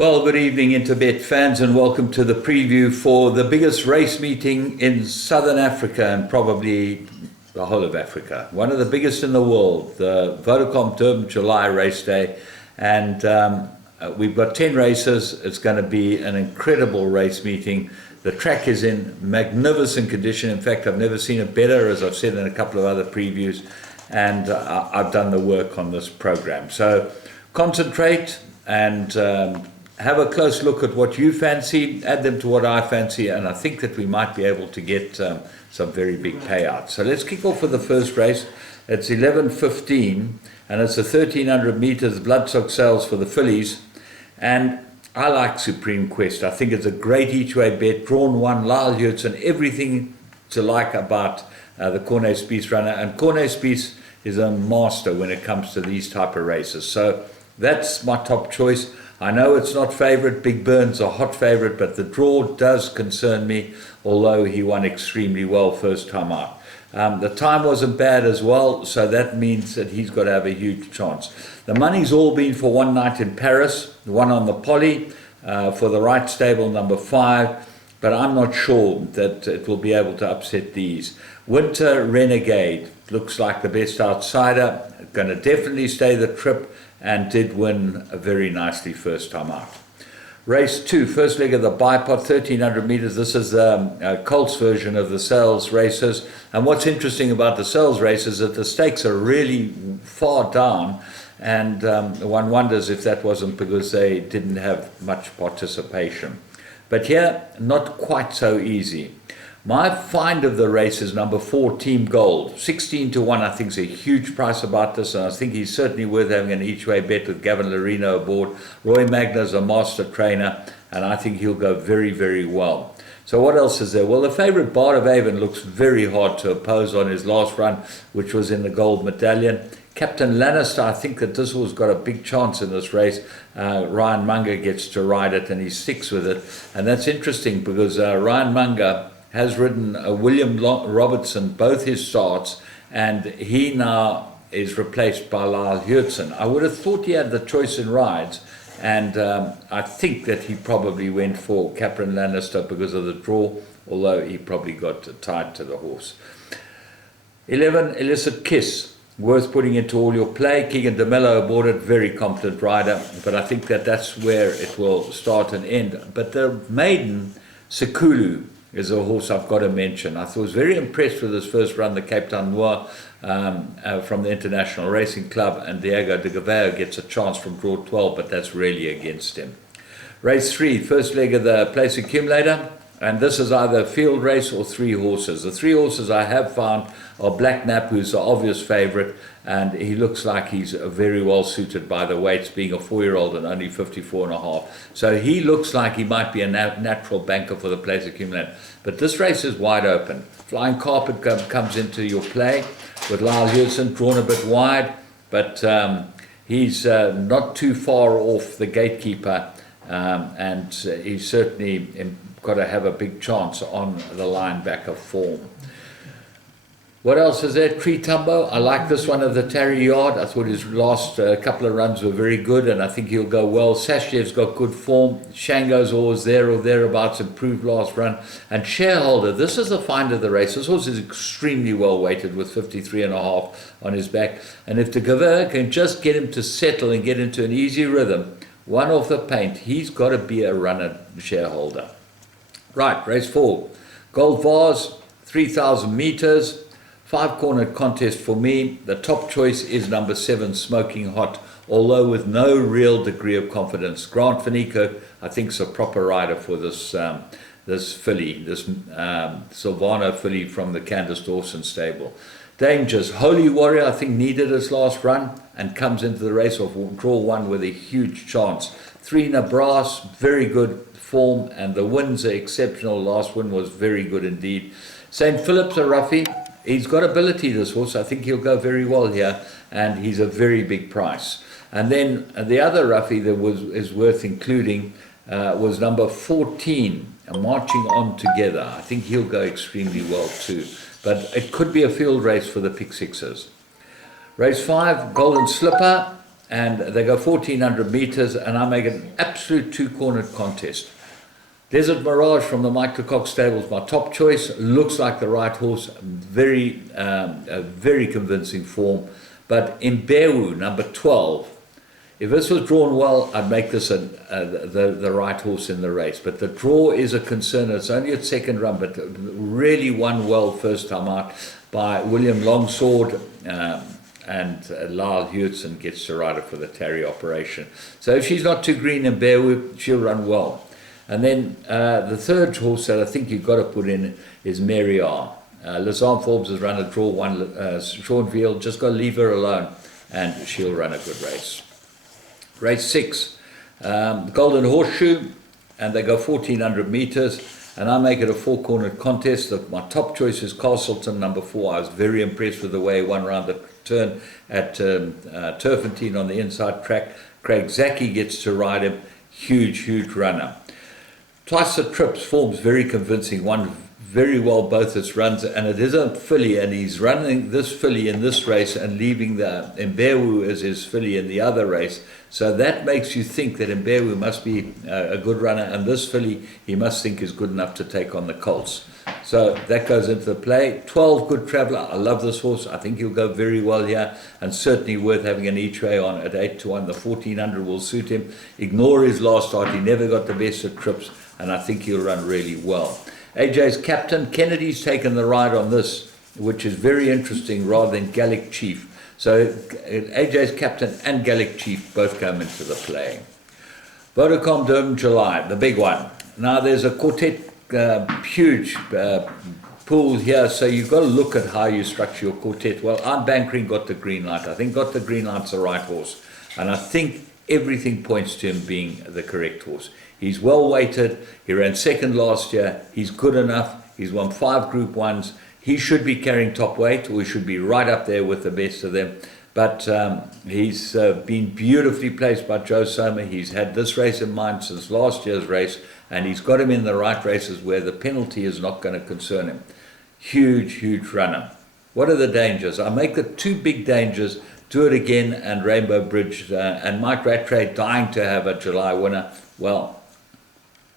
Well, good evening, Interbet fans, and welcome to the preview for the biggest race meeting in Southern Africa and probably the whole of Africa. One of the biggest in the world, the Vodacom Durban July race day. And we've got 10 races. It's going to be an incredible race meeting. The track is in magnificent condition. In fact, I've never seen it better, as I've said in a couple of other previews. And I've done the work on this program. So concentrate and have a close look at what you fancy, add them to what I fancy, and I think that we might be able to get some very big payouts. So let's kick off with the first race. It's 11:15, and it's a 1,300 meters bloodstock sales for the fillies. And I like Supreme Quest. I think it's a great each-way bet. Drawn one, Lyle Hurtson, everything to like about the Cornet Spies runner. And Cornet Spies is a master when it comes to these type of races. So that's my top choice. I know it's not favourite. Big Burn's a hot favourite, but the draw does concern me, although he won extremely well first time out. The time wasn't bad as well, so that means that he's got to have a huge chance. The money's all been for One Night in Paris, the one on the Poly, for the right stable, number 5, but I'm not sure that it will be able to upset these. Winter Renegade looks like the best outsider, going to definitely stay the trip, and did win very nicely first time out. Race 2, first leg of the bipod, 1,300 meters. This is the Colts version of the sales races. And what's interesting about the sales races is that the stakes are really far down, and one wonders if that wasn't because they didn't have much participation. But here, not quite so easy. My find of the race is number 4, Team Gold. 16-1, I think, is a huge price about this, and I think he's certainly worth having an each-way bet with Gavin Larino aboard. Roy Magna's a master trainer, and I think he'll go very, very well. So what else is there? Well, the favourite Bard of Avon looks very hard to oppose on his last run, which was in the Gold Medallion. Captain Lannister, I think that this one's got a big chance in this race. Ryan Munger gets to ride it, and he sticks with it. And that's interesting because Ryan Munger has ridden William Robertson both his starts, and he now is replaced by Lyle Hurtson. I would have thought he had the choice in rides, and I think that he probably went for Captain Lannister because of the draw, although he probably got tied to the horse. 11, Illicit Kiss, worth putting into all your play. Keegan DeMello aboard it, very confident rider, but I think that that's where it will start and end. But the maiden, Sekulu, is a horse I've got to mention. I was very impressed with his first run, the Cape Town Noir, from the International Racing Club, and Diego de Gavao gets a chance from draw 12, but that's really against him. Race 3, first leg of the Place Accumulator, and this is either a field race or 3 horses. The 3 horses I have found are Black Nap, who's the obvious favourite, and he looks like he's very well suited by the weights, being a 4-year-old and only 54.5. So he looks like he might be a natural banker for the Place Accumulator. But this race is wide open. Flying Carpet comes into your play with Lyle Hurtson, drawn a bit wide, but he's not too far off the gatekeeper, and he's certainly got to have a big chance on the line back of form. What else is there? Treetumbo. I like this one of the Tarry Yard. I thought his last couple of runs were very good, and I think he'll go well. Sashev's got good form. Shango's always there or thereabouts, improved last run. And Shareholder, this is the find of the race. This horse is extremely well weighted with 53.5 on his back. And if the Gavir can just get him to settle and get into an easy rhythm, one off the paint, he's got to be a runner, Shareholder. Right, race 4. Gold Vase, 3,000 meters. 5-cornered contest for me. The top choice is number 7, Smoking Hot, although with no real degree of confidence. Grant Van Niekerk, I think, is a proper rider for this this filly, this Silvano filly from the Candace Dawson stable. Dangers, Holy Warrior, I think, needed his last run and comes into the race off draw 1 with a huge chance. 3 Nabras, very good form, and the wins are exceptional. Last win was very good indeed. St. Philip's a roughie. He's got ability, this horse. I think he'll go very well here, and he's a very big price. And then the other roughie that is worth including was number 14, Marching On Together. I think he'll go extremely well too. But it could be a field race for the pick sixes. Race 5, Golden Slipper. and they go 1400 meters, and I make an absolute two-cornered contest. Desert Mirage from the Mike Lecoq stables, my top choice. Looks like the right horse, a very convincing form. But Imbewu, number 12, if this was drawn well, I'd make this the right horse in the race. But the draw is a concern. It's only its second run, but really won well first time out by William Longsword, and Lyle Hewitson gets to ride her for the Tarry operation. So if she's not too green in Bearwood, she'll run well. And then the third horse that I think you've got to put in is Mary R. Lazarne Forbes has run a draw one. Sean Veal, just got to leave her alone, and she'll run a good race. Race 6, Golden Horseshoe, and they go 1400 meters, and I make it a four-cornered contest. My top choice is Castleton, number 4. I was very impressed with the way he won round the turn at Turfentine on the inside track. Craig Zaki gets to ride him. Huge runner. Twice the Trips forms very convincing, won very well both its runs, and it is a filly, and he's running this filly in this race and leaving the Imbewu as his filly in the other race. So that makes you think that Imbewu must be a good runner, and this filly he must think is good enough to take on the Colts. So that goes into the play. 12, Good Traveller. I love this horse. I think he'll go very well here, and certainly worth having an each way on at 8 to 1. The 1400 will suit him. Ignore his last start. He never got the best at trips, and I think he'll run really well. AJ's Captain. Kennedy's taken the ride on this, which is very interesting, rather than Gallic Chief. So AJ's Captain and Gallic Chief both come into the play. Vodacom Durham July, the big one. Now there's a quartet, huge pool here, so you've got to look at how you structure your quartet. Well, I'm bankering Got the Green Light. I think Got the Green Light's the right horse, and I think everything points to him being the correct horse. He's well weighted. He ran second last year. He's good enough. He's won 5 Group 1s. He should be carrying top weight, or he should be right up there with the best of them. But he's been beautifully placed by Joe Sommer. He's had this race in mind since last year's race, and he's got him in the right races where the penalty is not going to concern him. Huge runner. What are the dangers? I make the 2 big dangers, Do It Again and Rainbow Bridge, and Mike Rattray dying to have a July winner. Well,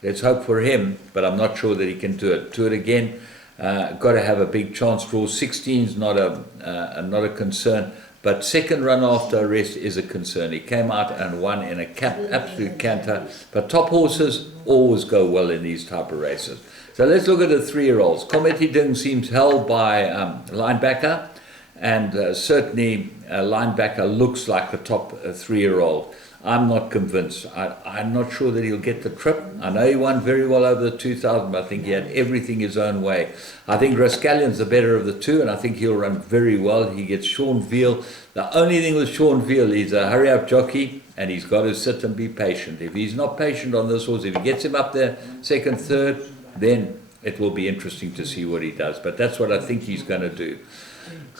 let's hope for him, but I'm not sure that he can do it. Do It Again, got to have a big chance. Draw 16's not a concern, but second run after arrest is a concern. He came out and won in a absolute canter, but top horses always go well in these type of races. So let's look at the 3-year-olds. Comedy Ding seems held by Linebacker, and certainly Linebacker looks like the top 3-year-old. I'm not convinced. I'm not sure that he'll get the trip. I know he won very well over the 2000, but I think he had everything his own way. I think Rascallion's the better of the 2, and I think he'll run very well. He gets Sean Veal. The only thing with Sean Veal, he's a hurry-up jockey, and he's got to sit and be patient. If he's not patient on this horse, if he gets him up there second, third, then it will be interesting to see what he does. But that's what I think he's going to do.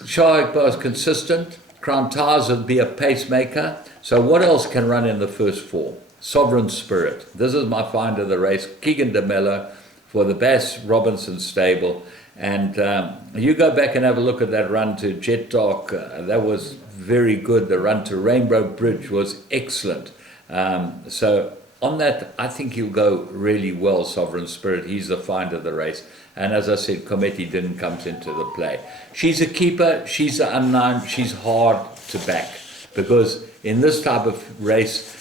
Shah Iqbal is consistent. Crown Towers will be a pacemaker. So what else can run in the first 4? Sovereign Spirit. This is my find of the race. Keegan de Mello for the Bass Robinson stable. And you go back and have a look at that run to Jet Dark. That was very good. The run to Rainbow Bridge was excellent. So on that, I think he'll go really well, Sovereign Spirit. He's the find of the race. And as I said, Cometi didn't come into the play. She's a keeper. She's an unknown. She's hard to back, because in this type of race,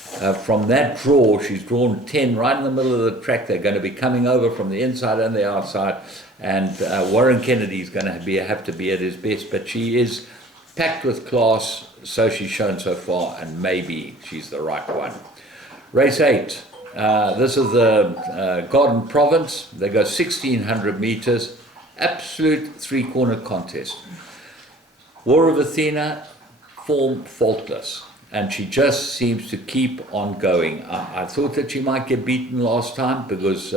from that draw, she's drawn 10 right in the middle of the track. They're going to be coming over from the inside and the outside, and Warren Kennedy's going to have to be at his best, but she is packed with class, so she's shown so far, and maybe she's the right one. Race 8. This is the Garden Province. They go 1600 meters, absolute 3-corner contest. War of Athena, form faultless, and she just seems to keep on going. I thought that she might get beaten last time because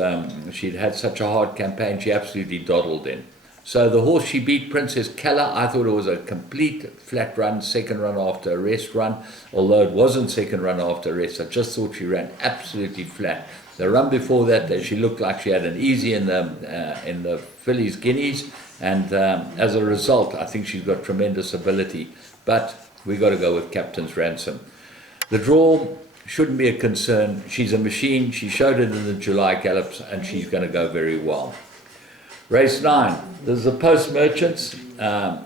she'd had such a hard campaign. She absolutely dawdled in. So the horse she beat, Princess Keller, I thought it was a complete flat run, second run after arrest run, although it wasn't second run after arrest. I just thought she ran absolutely flat. The run before that, she looked like she had an easy in the fillies guineas, and as a result, I think she's got tremendous ability. But we got to go with Captain's Ransom. The draw shouldn't be a concern. She's a machine. She showed it in the July gallops, and she's going to go very well. Race 9. This is the Post Merchants.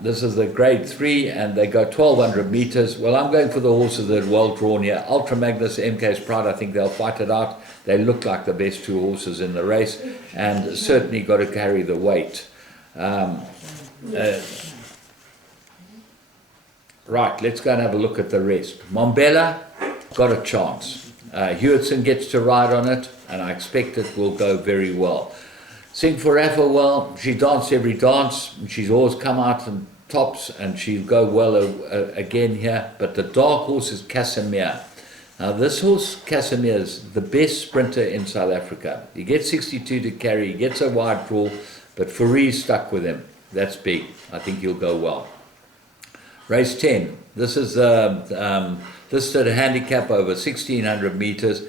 This is the grade 3, and they go 1,200 meters. Well, I'm going for the horses that are well drawn here. Ultra Magnus, MK's Pride, I think they'll fight it out. They look like the best two horses in the race, and certainly got to carry the weight. Right, let's go and have a look at the rest. Mombella got a chance. Hewitson gets to ride on it, and I expect it will go very well. Sing for Rafa, well, she danced every dance, and she's always come out in tops, and she'll go well again here. But the dark horse is Casimir. Now, this horse, Casimir, is the best sprinter in South Africa. He gets 62 to carry, he gets a wide draw, but Fourie stuck with him. That's big. I think he'll go well. Race 10. This is this did a handicap over 1,600 meters,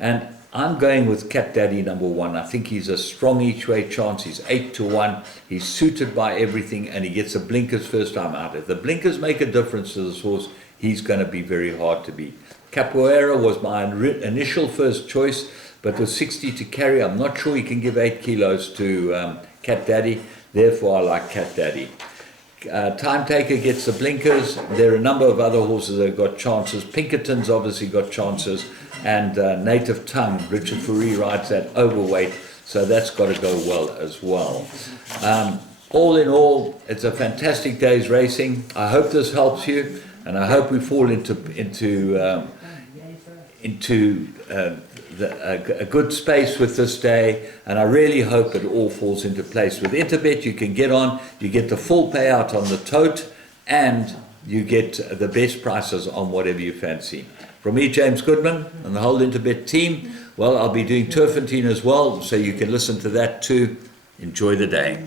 and I'm going with Cat Daddy number 1. I think he's a strong each way chance. He's 8 to 1. He's suited by everything, and he gets the blinkers first time out. If the blinkers make a difference to this horse, he's going to be very hard to beat. Capoeira was my initial first choice, but with 60 to carry, I'm not sure he can give 8 kilos to Cat Daddy. Therefore, I like Cat Daddy. Time Taker gets the blinkers. There are a number of other horses that have got chances. Pinkerton's obviously got chances, and Native Tongue, Richard Fourie rides that overweight, so that's got to go well as well. All in all, it's a fantastic day's racing. I hope this helps you, and I hope we fall into a good space with this day, and I really hope it all falls into place. With Interbet, you can get on, you get the full payout on the tote, and you get the best prices on whatever you fancy. From me, James Goodman, and the whole Interbet team, well, I'll be doing Turfentine as well, so you can listen to that too. Enjoy the day.